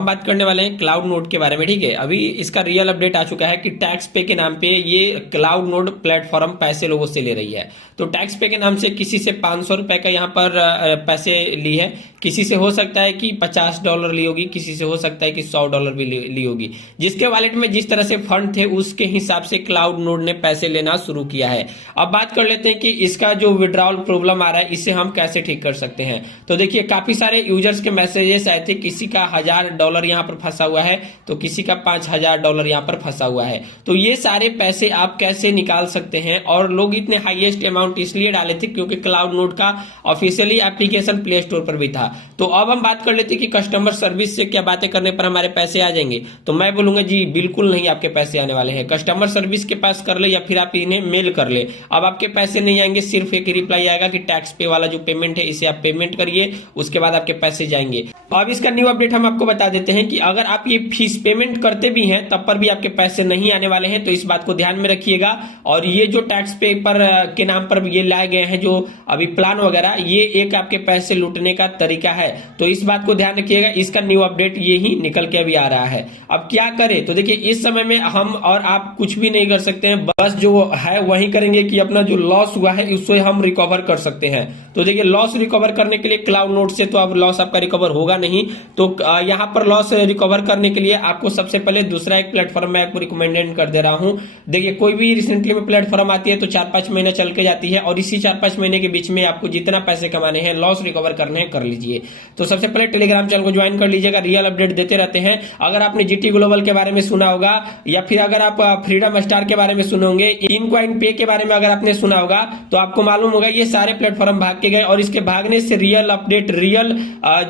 हम बात करने वाले हैं क्लाउड नोड के बारे में। ठीक है, अभी इसका रियल अपडेट आ चुका है कि टैक्स पे के नाम पे ये क्लाउड नोड प्लेटफॉर्म पैसे लोगों से ले रही है। तो टैक्स पे के नाम से किसी से 500 रुपए का यहाँ पर पैसे ली है, किसी से हो सकता है कि $50 ली होगी, किसी से हो सकता है कि $100 भी ली होगी। जिसके वॉलेट में जिस तरह से फंड थे उसके हिसाब से क्लाउड नोड ने पैसे लेना शुरू किया है। अब बात कर लेते हैं कि इसका जो विड्रॉल प्रॉब्लम आ रहा है इसे हम कैसे ठीक कर सकते हैं। तो देखिए, काफी सारे यूजर्स के मैसेजेस आए थे, किसी का $1000 यहाँ पर फंसा हुआ है तो किसी का $5000 यहाँ पर फंसा हुआ है। तो ये सारे पैसे आप कैसे निकाल सकते हैं, और लोग इतने हाईएस्ट अमाउंट इसलिए डाले थे क्योंकि क्लाउड नोड का ऑफिशियली एप्लीकेशन प्ले स्टोर पर भी था। तो अब हम बात कर लेते हैं कि कस्टमर सर्विस से क्या बातें करने पर हमारे पैसे आ जाएंगे। तो मैं बोलूंगा जी बिल्कुल नहीं, आपके पैसे आने वाले हैं। कस्टमर सर्विस के पास कर ले या फिर आप इन्हें मेल कर ले, अब आपके पैसे नहीं आएंगे। सिर्फ एक रिप्लाई आएगा कि टैक्स पे वाला जो पेमेंट है इसे आप पेमेंट करिए, उसके बाद आपके पैसे जाएंगे। अब इसका न्यू अपडेट हम आपको बता देते हैं कि अगर आप ये फीस पेमेंट करते भी हैं तब पर भी आपके पैसे नहीं आने वाले हैं। तो इस बात को ध्यान में रखिएगा। और ये जो टैक्स पेपर के नाम पर ये लाए गए हैं जो अभी प्लान वगैरह, ये एक आपके पैसे लूटने का तरीका है। तो इस बात को ध्यान रखिएगा। इसका न्यू अपडेट ये ही निकल के अभी आ रहा है। अब क्या करें? तो देखिए, इस समय में हम और आप कुछ भी नहीं कर सकते हैं, बस जो है वही करेंगे कि अपना जो लॉस हुआ है उससे हम रिकवर कर सकते हैं। तो देखिए, लॉस रिकवर करने के लिए क्लाउड नोड से तो अब लॉस आपका रिकवर होगा नहीं। तो यहां पर लॉस रिकवर करने के लिए आपको सबसे पहले दूसरा एक प्लेटफॉर्म मैं आपको रिकमेंडेड कर दे रहा हूं। देखिए, कोई भी रिसेंटली में प्लेटफॉर्म आती है तो 4-5 महीने चल के जाती है, और इसी 4-5 महीने के बीच में आपको जितना पैसे कमाने हैं, लॉस रिकवर करने हैं, कर लीजिए। तो सबसे पहले टेलीग्राम चैनल को ज्वाइन कर लीजिएगा, रियल अपडेट देते रहते हैं। अगर आपने जीटी ग्लोबल के बारे में सुना होगा या फिर अगर आप फ्रीडम स्टार के बारे में सुने होंगे, इनकॉइन पे के बारे में अगर आपने सुना होगा तो आपको मालूम होगा ये सारे प्लेटफॉर्म भाग के गए। और इसके भागने से रियल अपडेट, रियल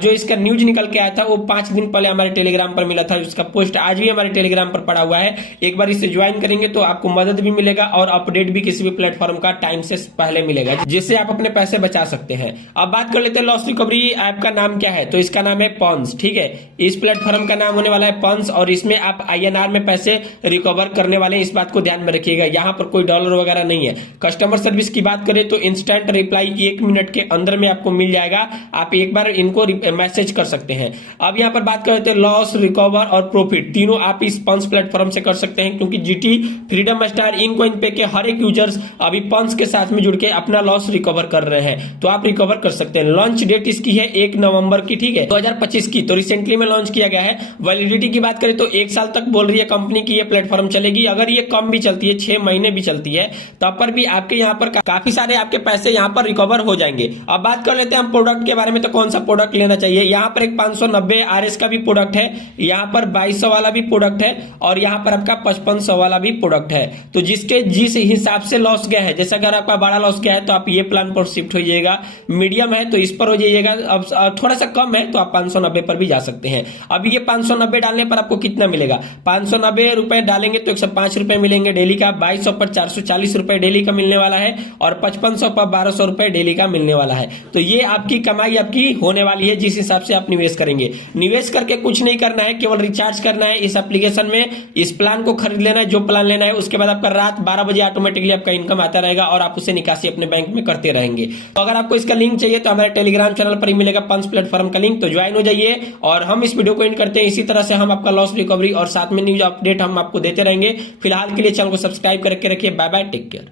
जो इसका न्यूज निकल के आया था वो 5 दिन पहले हमारे टेलीग्राम पर मिला था। उसका पोस्ट आज भी हमारे टेलीग्राम पर पड़ा हुआ है। एक बार इसे ज्वाइन करेंगे तो आपको मदद भी मिलेगा और अपडेट भी किसी भी प्लेटफॉर्म का टाइम से पहले मिलेगा, जिससे आप अपने पैसे बचा सकते हैं। अब बात कर लेते हैं लॉस रिकवरी ऐप का नाम क्या है। तो इसका नाम है पॉन्स। ठीक है, इस प्लेटफॉर्म का नाम होने वाला है पॉन्स, और इसमें आप INR में पैसे रिकवर करने वाले हैं। इस बात को ध्यान में रखिएगा, यहाँ पर कोई डॉलर वगैरह नहीं है। कस्टमर सर्विस की बात करें तो इंस्टेंट रिप्लाई 1 मिनट के अंदर में आपको मिल जाएगा। आप एक बार इनको मैसेज कर सकते हैं। अब यहाँ पर बात करते हैं लॉस, रिकवर और प्रॉफिट, तीनों आप इस पंच प्लेटफॉर्म से कर सकते हैं, क्योंकि जीटी, फ्रीडम स्टार, इनकॉइन पे के हर एक यूजर्स अभी पंच के साथ में जुड़ के अपना लॉस रिकवर कर रहे हैं। तो आप रिकवर कर सकते हैं। लॉन्च डेट इसकी है 1 नवंबर की, ठीक है, 2025 की। तो रिसेंटली में लॉन्च किया गया है। वैलिडिटी की बात करें तो 1 साल तक बोल रही है कंपनी की ये प्लेटफॉर्म चलेगी। अगर ये कम भी चलती है, 6 महीने भी चलती है, तब पर भी आपके यहाँ पर काफी सारे आपके पैसे यहाँ पर रिकवर हो जाएंगे। अब बात कर लेते हैं हम प्रोडक्ट के बारे में। तो कौन सा प्रोडक्ट लेना चाहिए? यहाँ पर एक 590 RS का भी प्रोडक्ट है, यहाँ पर 2200 वाला भी प्रोडक्ट है, और यहाँ पर आपका 5500 वाला भी प्रोडक्ट है। तो जिस हिसाब से लॉस गया है, जैसे अगर आपका बड़ा लॉस गया है तो आप ये प्लान पर शिफ्ट हो जाइएगा, मीडियम है तो इस पर हो जाइएगा, अब थोड़ा सा कम है तो आप 590 पर भी जा सकते हैं। अब ये 590 डालने पर आपको कितना मिलेगा? 590 रुपए डालेंगे तो 105 रुपए मिलेंगे डेली का, 2200 पर 440 रुपए डेली का मिलने वाला है, और 5500 पर 1200 रुपए डेली का मिलने वाला है। तो ये आपकी कमाई आपकी होने वाली है जिस हिसाब से आप निवेश करेंगे। निवेश करके कुछ नहीं करना है, केवल रिचार्ज करना है इस एप्लीकेशन में, इस प्लान को खरीद लेना है जो प्लान लेना है। उसके बाद आपका रात 12 बजे ऑटोमेटिकली आपका इनकम आता रहेगा और आप उसे निकासी अपने बैंक में करते रहेंगे। तो अगर आपको इसका लिंक चाहिए तो हमारे टेलीग्राम चैनल पर ही मिलेगा पंच प्लेटफॉर्म का लिंक, तो ज्वाइन हो जाइए। और हम इस वीडियो को एंड करते हैं। इसी तरह से हम आपका लॉस रिकवरी और साथ में न्यूज अपडेट हम आपको देते रहेंगे। फिलहाल के लिए चैनल को सब्सक्राइब करके रखिए। Bye bye, take care.